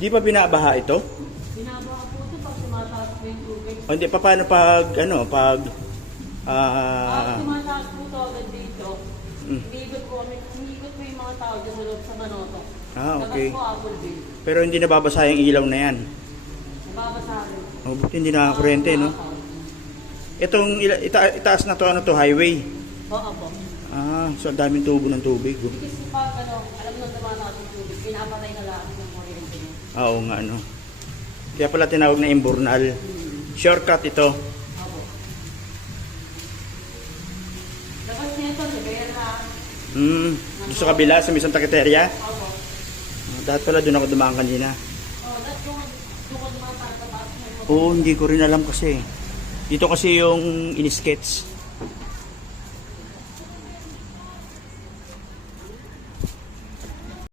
Hindi pa binabaha ito? Binabaha po ito pag tumataas po yung tubig. O hindi pa, paano pag, ano, pag, Pag tumataas po ito agad dito, Mm. iniikot po yung mga tao dyan sa loob sa Manoto. okay. Labas po Appleville. Pero hindi nababasa yung ilaw na yan. Nababasa rin. O, buti hindi nakakuryente, no? Itong, itaas na to, ano to, highway. Oo po. So ang daming tubo ng tubig. Oh. Kasi pag alam mo tumataas yung tubig, pinapatay na lahat ng kuryente niya. Oo nga, ano. Kaya pala tinawag na imburnal. Shortcut ito. Opo. Labas niya ito, sa Bera. Doon sa kabila, sa May Santa Quiteria. Opo. Dahil pala doon ako dumaan kanina. That's yung tumataas na taas niya. Oo, hindi ko rin alam kasi. Dito kasi yung in-sketch.